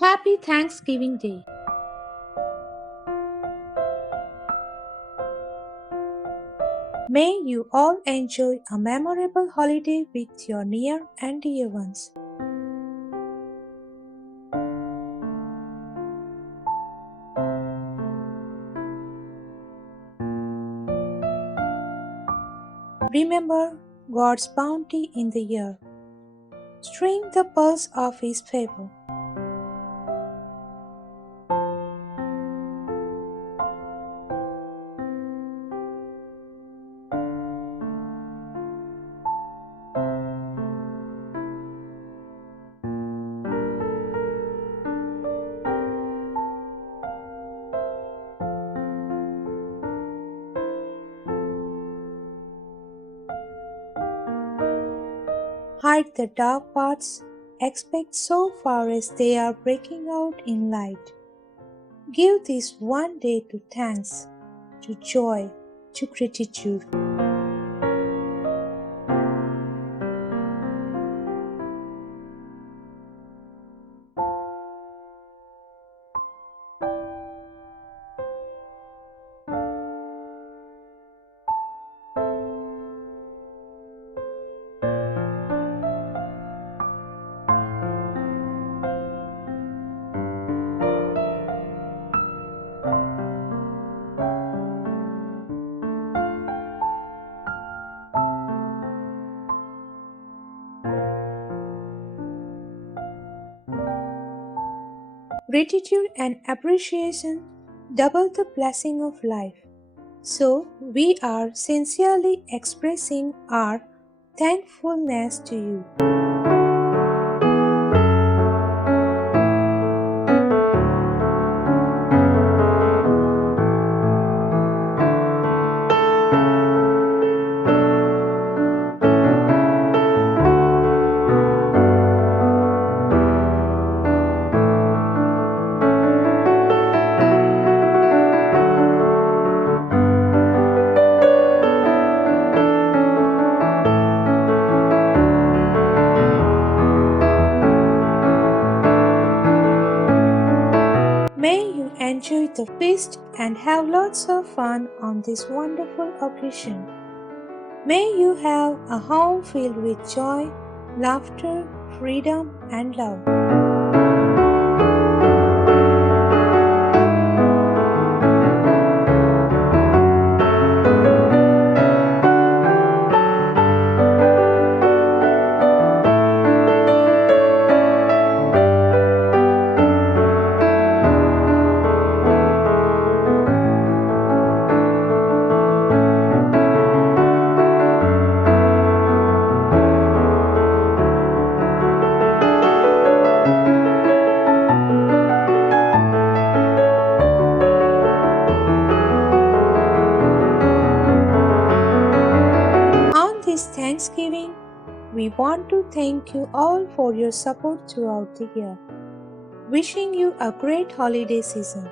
Happy Thanksgiving Day. May you all enjoy a memorable holiday with your near and dear ones. Remember God's bounty in the year. String the pearls of His favor. Hide the dark parts. Expect so far as they are breaking out in light. Give this one day to thanks, to joy, to gratitude. Gratitude and appreciation double the blessing of life. So, we are sincerely expressing our thankfulness to you. May you enjoy the feast and have lots of fun on this wonderful occasion. May you have a home filled with joy, laughter, freedom, and love. On this Thanksgiving, we want to thank you all for your support throughout the year. Wishing you a great holiday season.